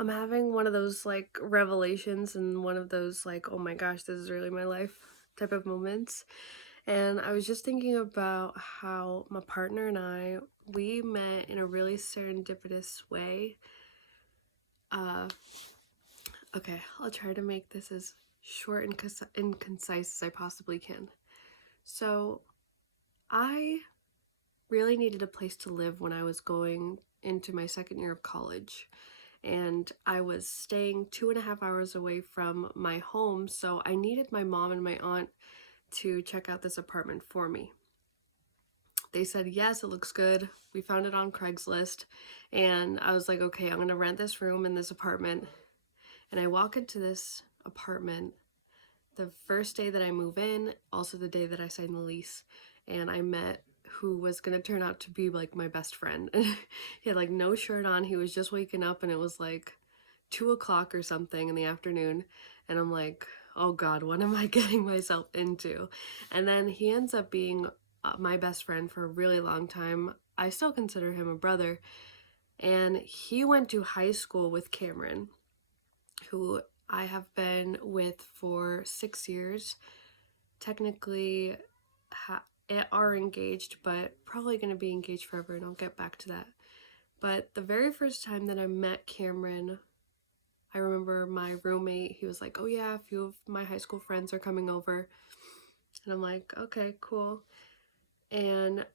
I'm having one of those like revelations and one of those like, oh my gosh, this is really my life type of moments. And I was just thinking about how my partner and we met in a really serendipitous way. Uh, okay, I'll try to make this as short and concise as I possibly can. So, I really needed a place to live when I was going into my second year of college. And I was staying 2.5 hours away from my home, so I needed my mom and my aunt to check out this apartment for me. They said, yes, it looks good. We found it on Craigslist. And I was like, okay, I'm gonna rent this room in this apartment. And I walk into this apartment the first day that I move in, also the day that I signed the lease. And I met who was gonna turn out to be like my best friend. And he had like no shirt on. He was just waking up and it was like 2 o'clock or something in the afternoon. And I'm like, oh God, what am I getting myself into? And then he ends up being my best friend for a really long time. I still consider him a brother. And he went to high school with Cameron, who I have been with for 6 years. Technically, are engaged, but probably going to be engaged forever, and I'll get back to that. But the very first time that I met Cameron, I remember my roommate, he was like, oh yeah, a few of my high school friends are coming over. And I'm like, okay, cool. And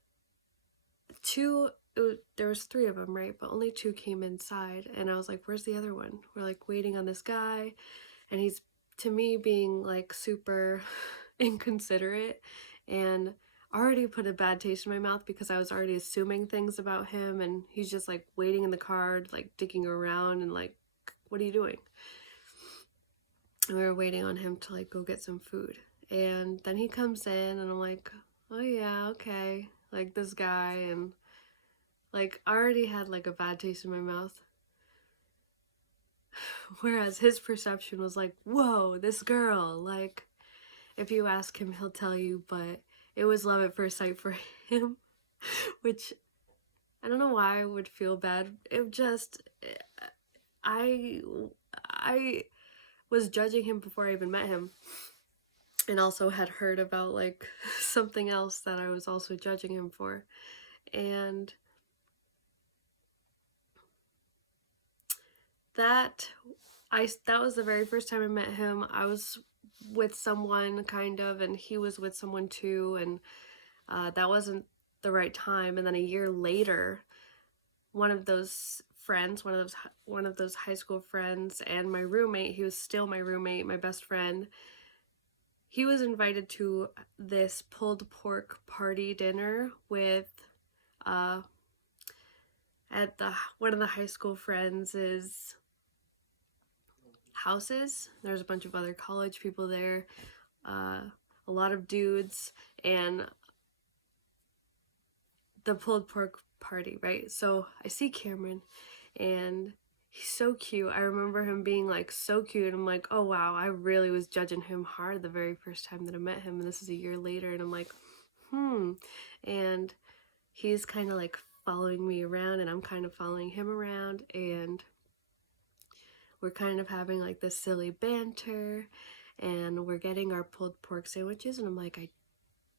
there was three of them, right? But only two came inside. And I was like, where's the other one? We're like waiting on this guy. And he's, to me, being like super inconsiderate and already put a bad taste in my mouth because I was already assuming things about him. And he's just like waiting in the car, like digging around and like, what are you doing? And we were waiting on him to like go get some food. And then he comes in and I'm like, oh yeah, okay. Like this guy, and like I already had like a bad taste in my mouth. Whereas his perception was like, whoa, this girl. Like if you ask him, he'll tell you, but it was love at first sight for him, which I don't know why I would feel bad. It just I I was judging him before I even met him, and also had heard about like something else that I was also judging him for. And that that was the very first time I met him. I was with someone kind of, and he was with someone too, and that wasn't the right time. And then a year later, one of those friends, one of those high school friends, and my roommate, he was still my roommate, my best friend, he was invited to this pulled pork party dinner with uh at the one of the high school friends' houses. There's a bunch of other college people there, a lot of dudes, and the pulled pork party, right? So I see Cameron, and he's so cute. I remember him being like so cute. I'm like, oh wow, I really was judging him hard the very first time that I met him, and this is a year later, and I'm like, and he's kind of like following me around, and I'm kind of following him around, and we're kind of having like this silly banter, and we're getting our pulled pork sandwiches, and I'm like, I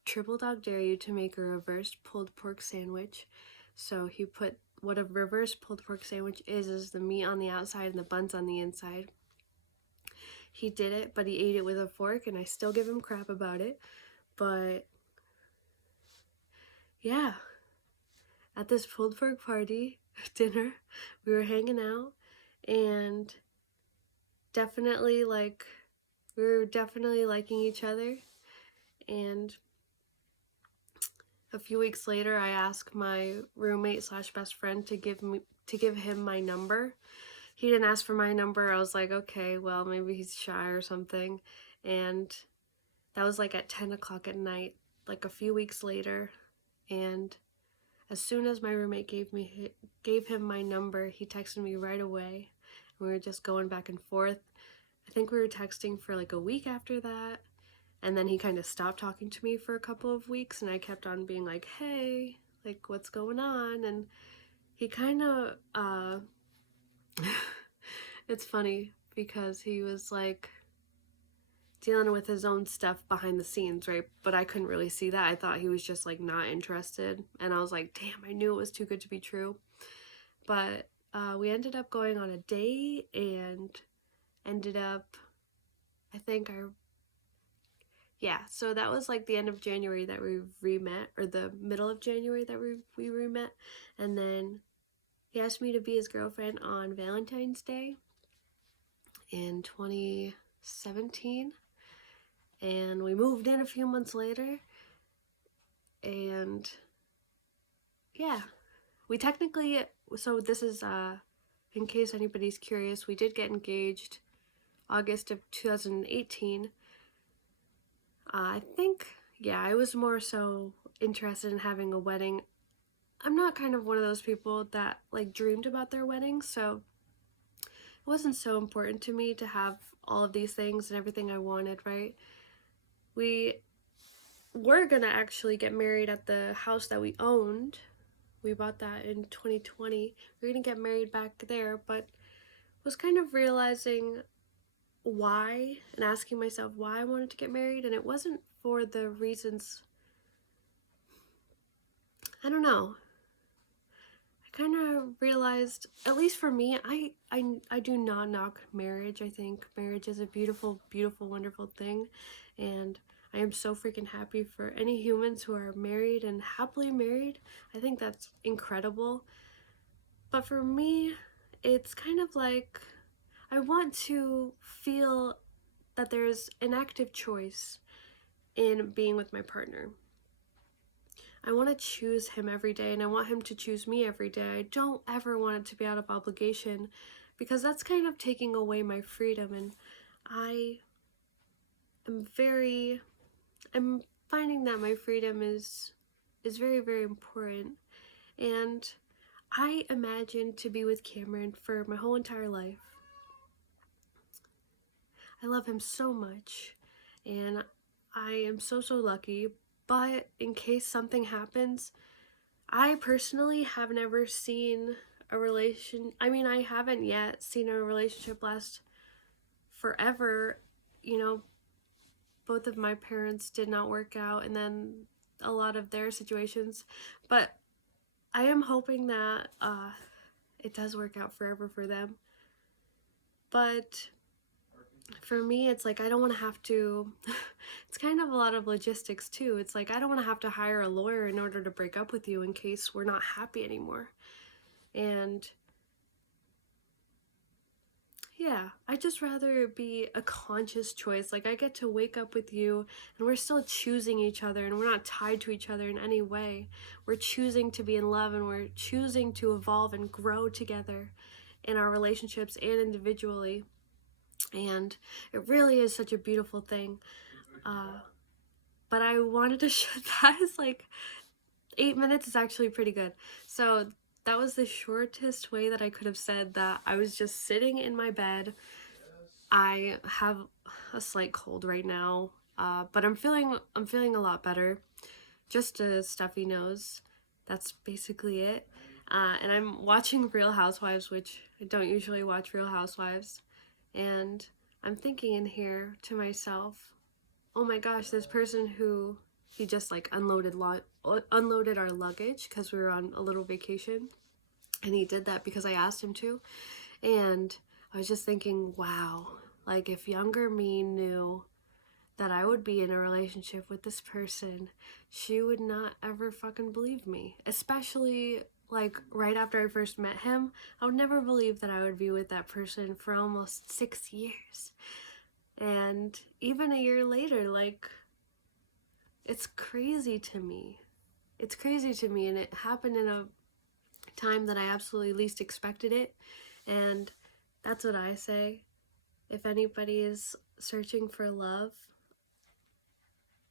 triple dog dare you to make a reverse pulled pork sandwich. So he put, what a reverse pulled pork sandwich is the meat on the outside and the buns on the inside. He did it, but he ate it with a fork, and I still give him crap about it. But yeah, at this pulled pork party dinner, we were hanging out, and definitely like we were definitely liking each other. And a few weeks later, I asked my roommate slash best friend to give him my number. He didn't ask for my number. I was like, okay, well, maybe he's shy or something. And that was like at 10 o'clock at night, like a few weeks later. And as soon as my roommate gave him my number, he texted me right away. We were just going back and forth. I think we were texting for like a week after that. And then he kind of stopped talking to me for a couple of weeks, and I kept on being like, hey, like, what's going on? And he kind of, It's funny because he was like dealing with his own stuff behind the scenes, right? But I couldn't really see that. I thought he was just like not interested. And I was like, damn, I knew it was too good to be true. But we ended up going on a date and ended up, I think I, yeah, so that was like the end of January that we re-met, or the middle of January that we re-met. And then he asked me to be his girlfriend on Valentine's Day in 2017. And we moved in a few months later. And yeah, we technically, so this is, in case anybody's curious, we did get engaged August of 2018. I think, yeah, I was more so interested in having a wedding. I'm not kind of one of those people that like dreamed about their wedding, so it wasn't so important to me to have all of these things and everything I wanted, right? We were gonna actually get married at the house that we owned. We bought that in 2020. We were gonna get married back there, but was kind of realizing why and asking myself why I wanted to get married, and it wasn't for the reasons, I don't know. I kind of realized, at least for me, I do not knock marriage. I think marriage is a beautiful, beautiful, wonderful thing, and I am so freaking happy for any humans who are married and happily married. I think that's incredible. But for me, it's kind of like I want to feel that there's an active choice in being with my partner. I want to choose him every day, and I want him to choose me every day. I don't ever want it to be out of obligation, because that's kind of taking away my freedom, and I am I'm finding that my freedom is very, very important. And I imagine to be with Cameron for my whole entire life. I love him so much, and I am so, so lucky. But in case something happens, I personally have never seen I haven't yet seen a relationship last forever. You know, both of my parents did not work out, and then a lot of their situations. But I am hoping that it does work out forever for them. But for me, it's like I don't want to have to, it's kind of a lot of logistics too. It's like I don't want to have to hire a lawyer in order to break up with you in case we're not happy anymore. And yeah, I just rather be a conscious choice. Like I get to wake up with you and we're still choosing each other, and we're not tied to each other in any way. We're choosing to be in love, and we're choosing to evolve and grow together in our relationships and individually. And it really is such a beautiful thing. But I wanted to show that is like 8 minutes is actually pretty good. So that was the shortest way that I could have said that. I was just sitting in my bed. I have a slight cold right now, but I'm feeling a lot better. Just a stuffy nose. That's basically it. And I'm watching Real Housewives, which I don't usually watch Real Housewives. And I'm thinking in here to myself, oh my gosh, this person who he just like unloaded our luggage because we were on a little vacation, and he did that because I asked him to. And I was just thinking, wow, like if younger me knew that I would be in a relationship with this person, she would not ever fucking believe me. Especially like right after I first met him, I would never believe that I would be with that person for almost 6 years. And even a year later, like, it's crazy to me. It's crazy to me, and it happened in a time that I absolutely least expected it. And that's what I say. If anybody is searching for love,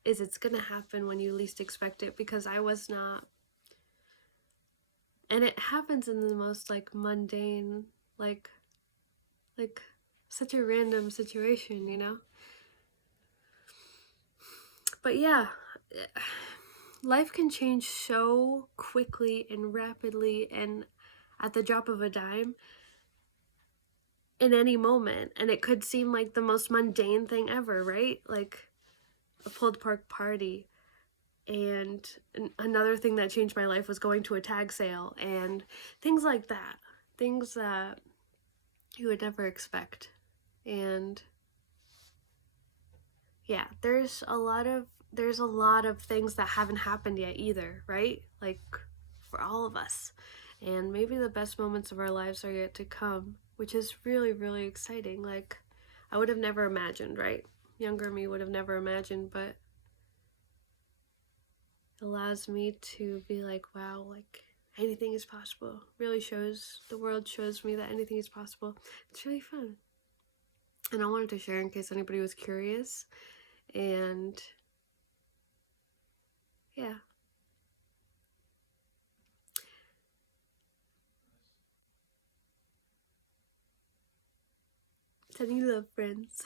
is it's gonna happen when you least expect it, because I was not. And it happens in the most like mundane, like such a random situation, you know? But yeah, life can change so quickly and rapidly and at the drop of a dime. in any moment, and it could seem like the most mundane thing ever, right? Like a pulled pork party. And another thing that changed my life was going to a tag sale and things like that. Things that you would never expect. And yeah, there's a lot of things that haven't happened yet either, right? Like for all of us. And maybe the best moments of our lives are yet to come, which is really, really exciting. Like I would have never imagined, right? Younger me would have never imagined, but it allows me to be like, wow, like anything is possible. Really shows, the world shows me that anything is possible. It's really fun. And I wanted to share in case anybody was curious. And yeah, sending you love, friends.